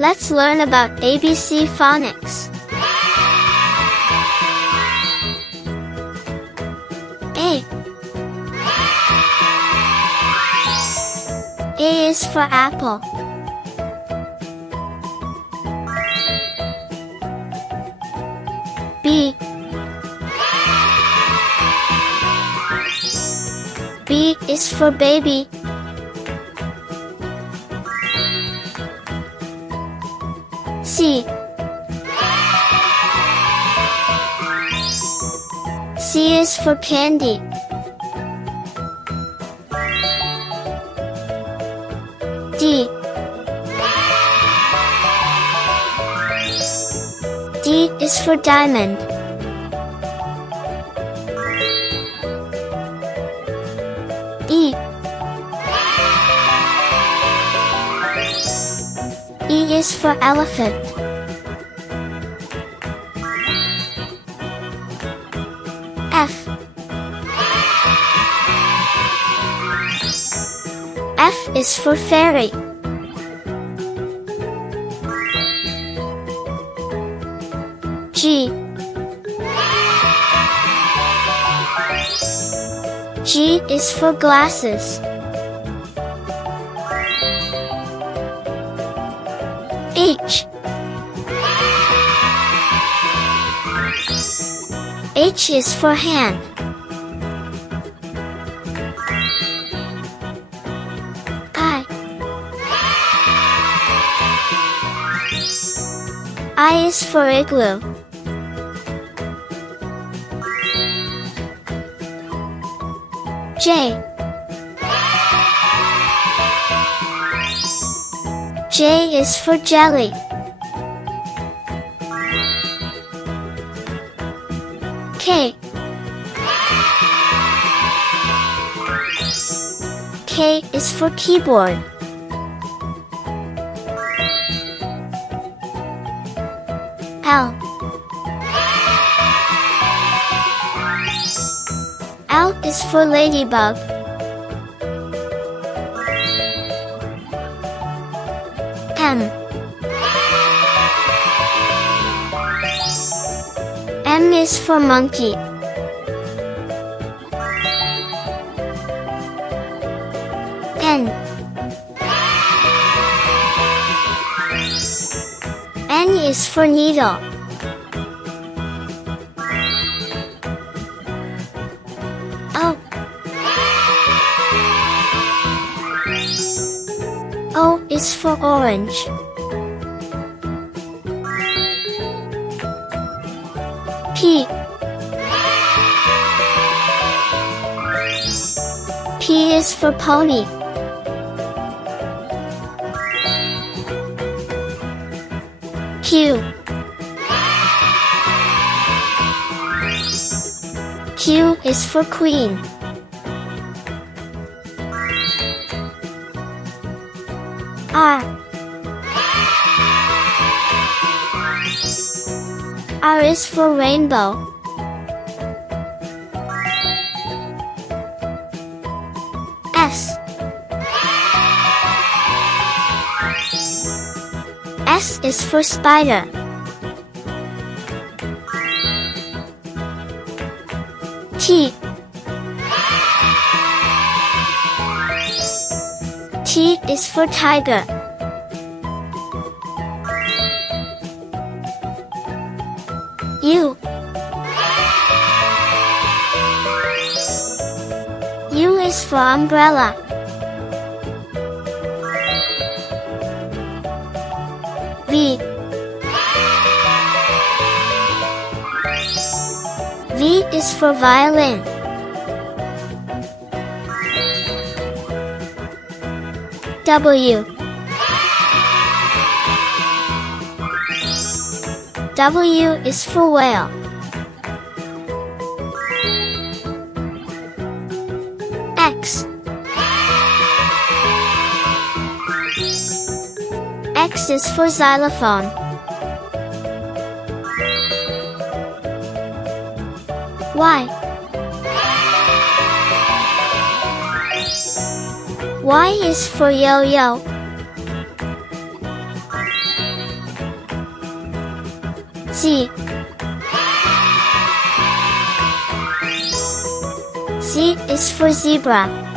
Let's learn about ABC phonics. A. A is for apple. B. B is for baby. C. C is for candy. D. D is for diamond. E. E is for elephant. F. F is for fairy. G. G is for glasses. H. H is for hand. I. I is for igloo. J. J is for jelly. K. K is for keyboard. L. L is for ladybug. M. M is for monkey. N. N is for needle. O. O is for orange. P. P is for pony. Q. Q is for queen. R. R is for rainbow. S. S is for spider. T. T is for tiger. U. U is for umbrella. V. V is for violin. W. W is for whale. X. X is for xylophone. Y. Y is for yo-yo. Z. Z is for zebra.